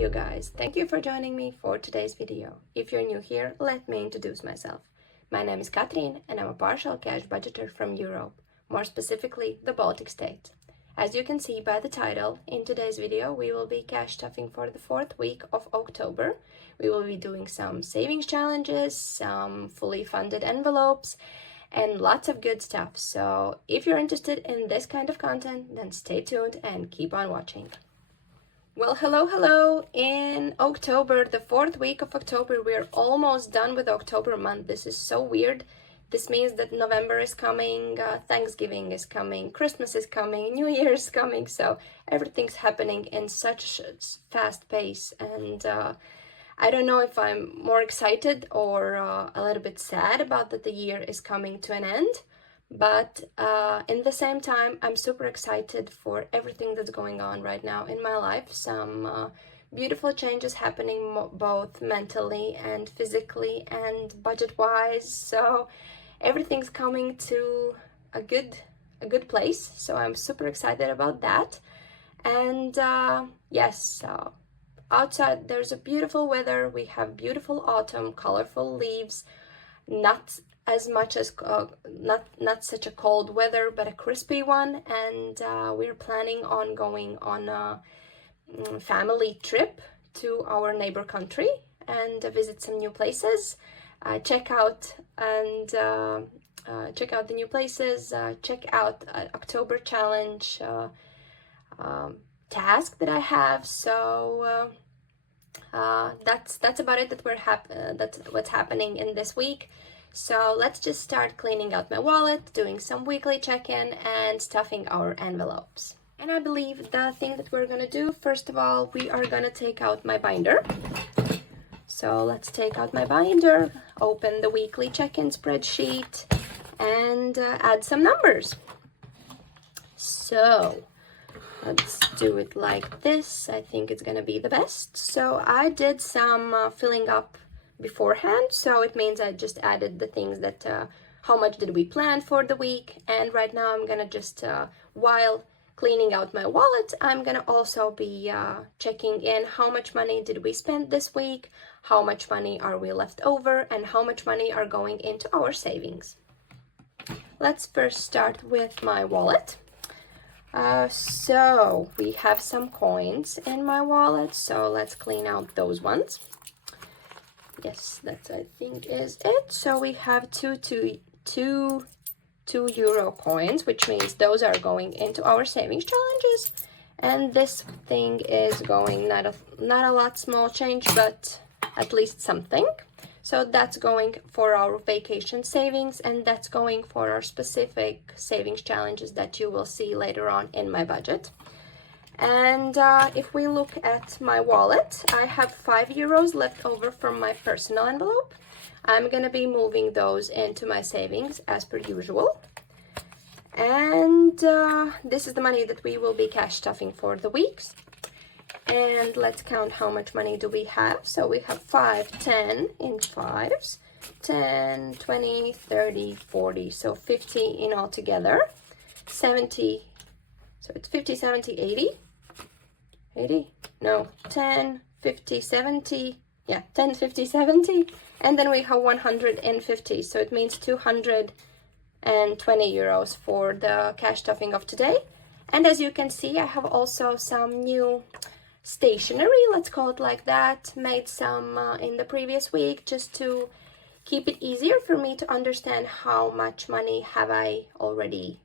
you guys? Thank you for joining me for today's video. If you're new here, let me introduce myself. My name is Catherine and I'm a partial cash budgeter from Europe, more specifically the Baltic States. As you can see by the title, in today's video we will be cash stuffing for the 4th week of October. We will be doing some savings challenges, some fully funded envelopes, and lots of good stuff. So if you're interested in this kind of content, then stay tuned and keep on watching. Well, hello. In October, the 4th week of October, we're almost done with October month. This is so weird. This means that November is coming, Thanksgiving is coming, Christmas is coming, New Year is coming. So everything's happening in such fast pace. And I don't know if I'm more excited or a little bit sad about that the year is coming to an end. But in the same time, I'm super excited for everything that's going on right now in my life. Some beautiful changes happening both mentally and physically and budget-wise. So everything's coming to a good place. So I'm super excited about that. And yes, outside there's a beautiful weather. We have beautiful autumn, colorful leaves, not as much as not such a cold weather, but a crispy one. And we're planning on going on a family trip to our neighbor country and visit some new places, check out the new places, check out October challenge task that I have. So that's about it. That's what's happening in this week. So let's just start cleaning out my wallet, doing some weekly check-in and stuffing our envelopes. And I believe the thing that we're gonna do, first of all, we are gonna take out my binder. So let's take out my binder, open the weekly check-in spreadsheet and add some numbers. So let's do it like this. I think it's gonna be the best. So I did some filling up beforehand, so it means I just added the things that how much did we plan for the week. And right now I'm gonna just while cleaning out my wallet, I'm gonna also be checking in how much money did we spend this week, how much money are we left over, and how much money are going into our savings. Let's first start with my wallet. So we have some coins in my wallet, so let's clean out those ones. Yes, that I think is it. So we have two euro coins, which means those are going into our savings challenges. And this thing is going not a lot small change, but at least something. So that's going for our vacation savings, and that's going for our specific savings challenges that you will see later on in my budget. And if we look at my wallet, I have 5 euros left over from my personal envelope. I'm gonna be moving those into my savings as per usual. And this is the money that we will be cash stuffing for the weeks. And let's count how much money do we have. So we have 5, 10 in fives, 10, 20, 30, 40. So 50 in all together, 70. So it's 50, 70, 80. 80? No, 10, 50, 70. Yeah, 10, 50, 70. And then we have 150. So it means 220 euros for the cash stuffing of today. And as you can see, I have also some new stationery, let's call it like that. Made some in the previous week just to keep it easier for me to understand how much money have I already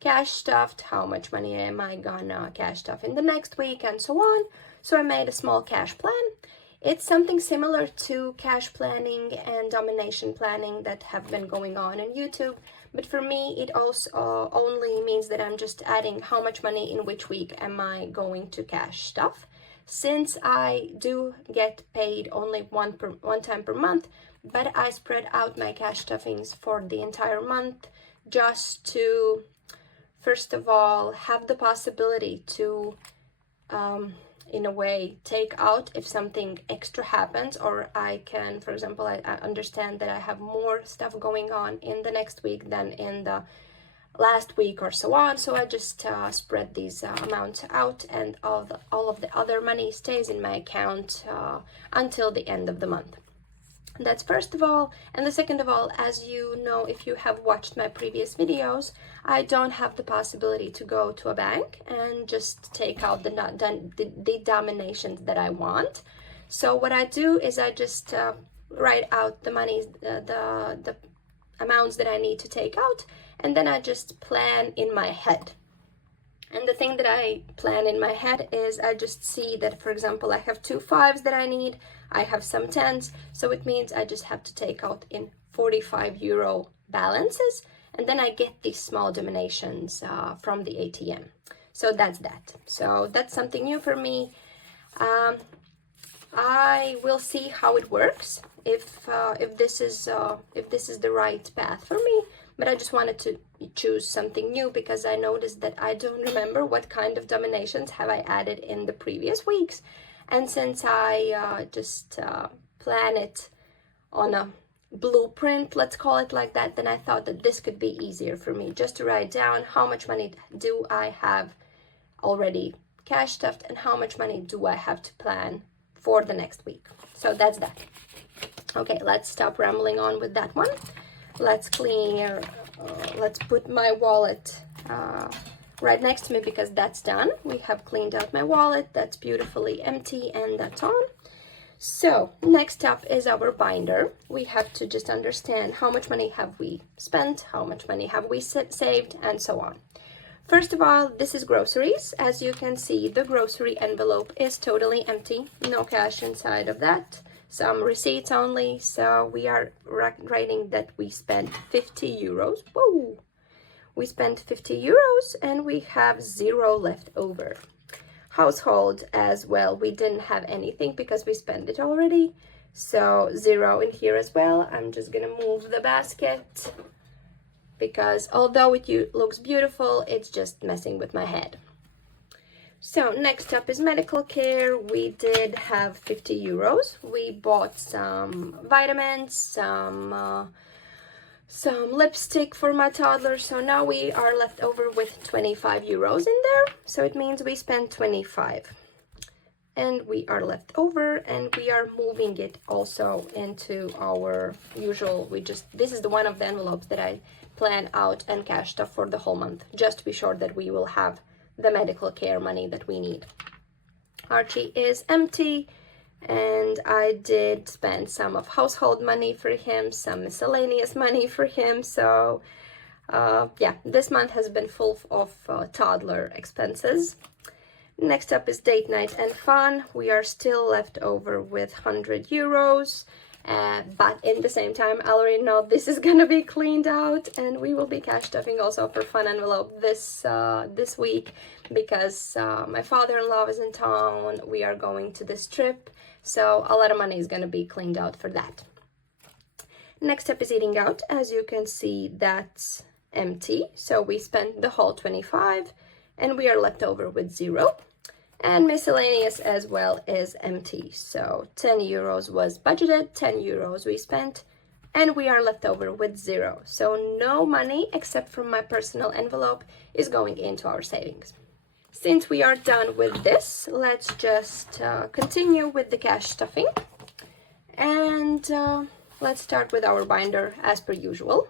cash stuffed, how much money am I gonna cash stuff in the next week, and so on. So I made a small cash plan. It's something similar to cash planning and domination planning that have been going on YouTube, but for me it also only means that I'm just adding how much money in which week am I going to cash stuff. Since I do get paid only one time per month, but I spread out my cash stuffings for the entire month just to first of all have the possibility to in a way take out if something extra happens, or I can, for example, I understand that I have more stuff going on in the next week than in the last week or so on. So I just spread these amounts out, and all of the other money stays in my account until the end of the month. That's first of all. And the second of all, as you know, if you have watched my previous videos, I don't have the possibility to go to a bank and just take out the denominations that I want. So what I do is I just write out the money, the amounts that I need to take out, and then I just plan in my head. And the thing that I plan in my head is I just see that, for example, I have 2 5s that I need, I have some 10s, so it means I just have to take out in 45 euro balances, and then I get these small denominations from the ATM. So that's that. So that's something new for me. I will see how it works, if this is the right path for me. But I just wanted to choose something new because I noticed that I don't remember what kind of dominations have I added in the previous weeks. And since I just plan it on a blueprint, let's call it like that, then I thought that this could be easier for me, just to write down how much money do I have already cash stuffed and how much money do I have to plan for the next week. So that's that. Okay, let's stop rambling on with that one. Let's let's put my wallet right next to me because that's done. We have cleaned out my wallet. That's beautifully empty and that's on. So next up is our binder. We have to just understand how much money have we spent, how much money have we saved, and so on. First of all, this is groceries. As you can see, the grocery envelope is totally empty. No cash inside of that. Some receipts only. So we are writing that we spent 50 euros. Whoa! We spent 50 euros and we have 0 left over. Household as well, we didn't have anything because we spent it already. So 0 in here as well. I'm just gonna move the basket because although it looks beautiful, it's just messing with my head. So next up is medical care. We did have 50 euros. We bought some vitamins, some lipstick for my toddler. So now we are left over with 25 euros in there. So it means we spent 25. And we are left over, and we are moving it also into our usual, this is the one of the envelopes that I plan out and cash stuff for the whole month, just to be sure that we will have the medical care money that we need. Archie is empty, and I did spend some of household money for him, some miscellaneous money for him. So yeah, this month has been full of toddler expenses. Next up is date night and fun. We are still left over with 100 euros. But in the same time, I already know this is gonna be cleaned out, and we will be cash stuffing also for fun envelope this week because my father-in-law is in town. We are going to this trip, so a lot of money is gonna be cleaned out for that. Next up is eating out. As you can see, that's empty, so we spent the whole 25 and we are left over with 0. And miscellaneous as well is empty. So 10 euros was budgeted, 10 euros we spent, and we are left over with 0. So no money except from my personal envelope is going into our savings. Since we are done with this, let's just continue with the cash stuffing. And let's start with our binder as per usual.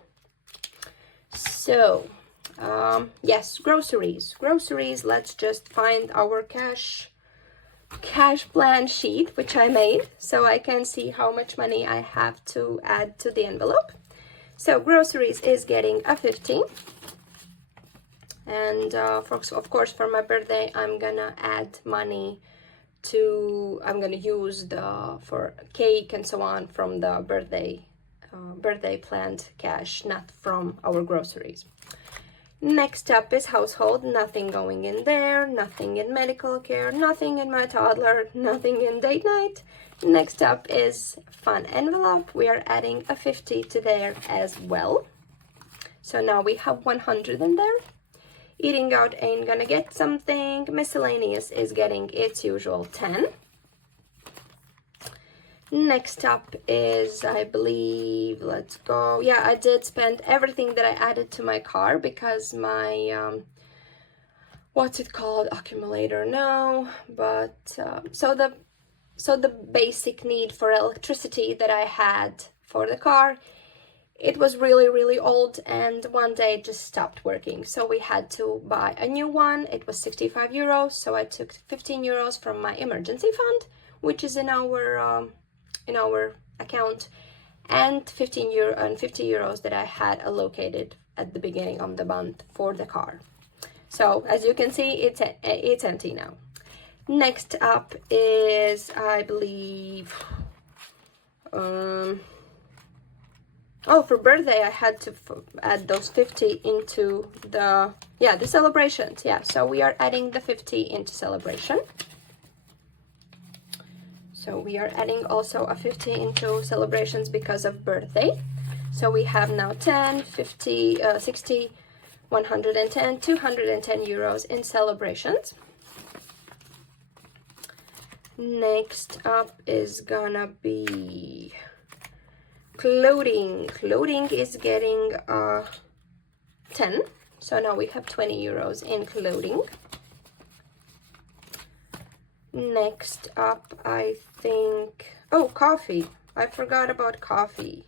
So yes, groceries, let's just find our cash plan sheet, which I made, so I can see how much money I have to add to the envelope. So groceries is getting a 50, and of course for my birthday I'm gonna add money I'm gonna use for cake and so on from the birthday planned cash, not from our groceries. Next up is household. Nothing going in there, nothing in medical care, nothing in my toddler, nothing in date night. Next up is fun envelope. We are adding a 50 to there as well. So now we have 100 in there. Eating out ain't gonna get something. Miscellaneous is getting its usual 10. Next up is, I believe, let's go. Yeah, I did spend everything that I added to my car because my, what's it called? Accumulator, no. But, so the basic need for electricity that I had for the car, it was really old, and one day it just stopped working. So we had to buy a new one. It was 65 euros. So I took 15 euros from my emergency fund, which is in our account, and 50 euros that I had allocated at the beginning of the month for the car. So as you can see, it's empty now. Next up is, I believe, oh, for birthday I had to add those 50 into the celebrations. Yeah, so we are adding the 50 into celebration. So we are adding also a 50 into celebrations because of birthday. So we have now 10, 50, 60, 110, 210 euros in celebrations. Next up is gonna be clothing. Clothing is getting 10. So now we have 20 euros in clothing. Next up, I think, oh, coffee. I forgot about coffee.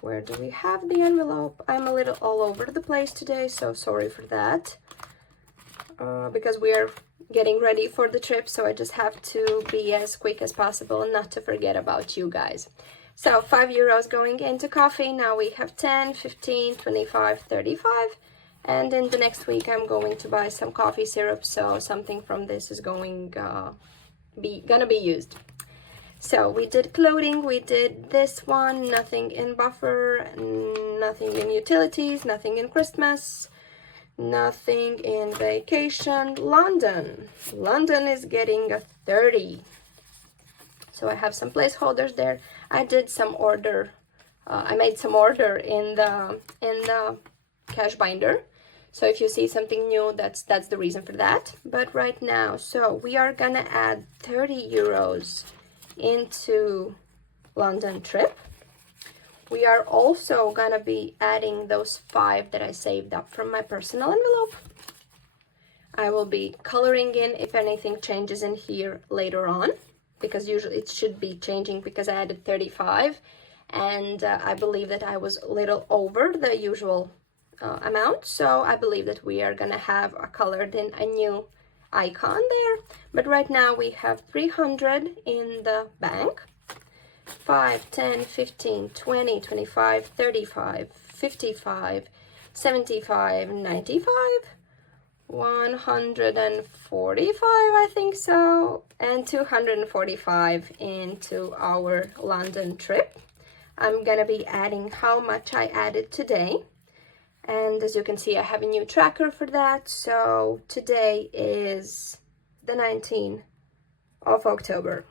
Where do we have the envelope? I'm a little all over the place today, so sorry for that. Because we are getting ready for the trip, so I just have to be as quick as possible and not to forget about you guys. So 5 euros going into coffee. Now we have 10, 15, 25, 35. And in the next week, I'm going to buy some coffee syrup, so something from this is gonna be used. So we did clothing, we did this one, nothing in buffer, nothing in utilities, nothing in Christmas, nothing in vacation. London is getting a 30. So I have some placeholders there. I did some order. I made some order in the cash binder. So if you see something new, that's the reason for that. But right now, so we are gonna add 30 euros into London trip. We are also gonna be adding those 5 that I saved up from my personal envelope. I will be coloring in if anything changes in here later on, because usually it should be changing because I added 35, and I believe that I was a little over the usual amount, so I believe that we are gonna have colored in a new icon there. But right now we have 300 in the bank. 5, 10, 15, 20, 25, 35, 55, 75, 95, 145, I think so, and 245 into our London trip. I'm gonna be adding how much I added today. And as you can see, I have a new tracker for that. So today is the 19th of October.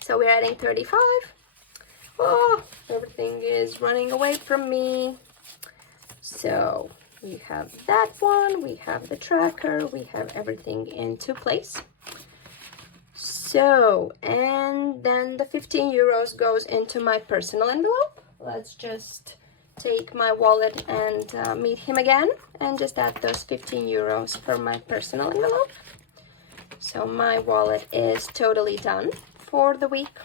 So we're adding 35. Oh, everything is running away from me. So we have that one, we have the tracker, we have everything into place. So, and then the 15 euros goes into my personal envelope. Let's just take my wallet and meet him again and just add those 15 euros for my personal envelope. So my wallet is totally done for the week.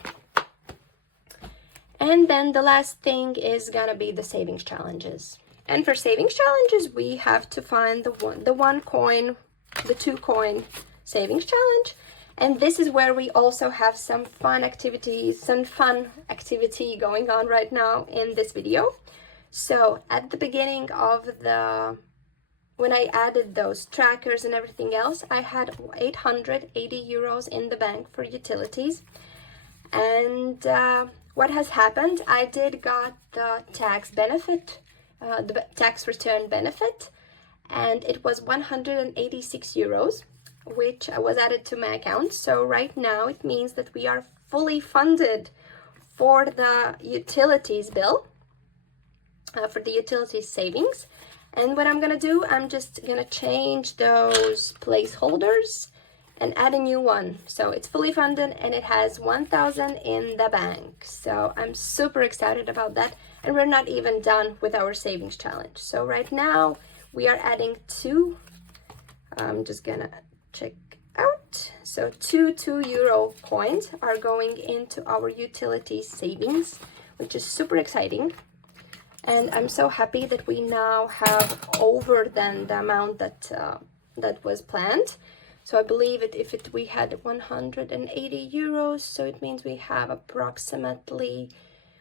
And then the last thing is gonna be the savings challenges. And for savings challenges, we have to find the 1 coin, the 2 coin savings challenge. And this is where we also have some fun activity going on right now in this video. So at the beginning of when I added those trackers and everything else, I had 880 euros in the bank for utilities. And what has happened, I did got the tax benefit, the tax return benefit, and it was 186 euros, which was added to my account. So right now it means that we are fully funded for the utilities bill, for the utilities savings. And what I'm gonna do, I'm just gonna change those placeholders and add a new one. So it's fully funded and it has 1,000 in the bank. So I'm super excited about that. And we're not even done with our savings challenge. So right now we are adding two. I'm just gonna check out. So two €2 coins are going into our utility savings, which is super exciting. And I'm so happy that we now have over than the amount that was planned. So I believe we had 180 euros, so it means we have approximately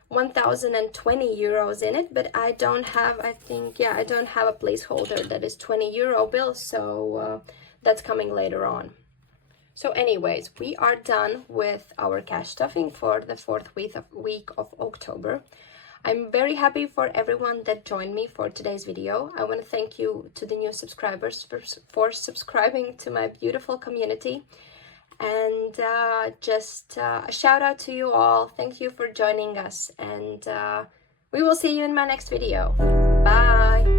1,020 euros in it, but I don't have, I don't have a placeholder that is 20 euro bill, so that's coming later on. So anyways, we are done with our cash stuffing for the fourth week of October. I'm very happy for everyone that joined me for today's video. I want to thank you to the new subscribers for subscribing to my beautiful community. And just a shout out to you all. Thank you for joining us. And we will see you in my next video. Bye!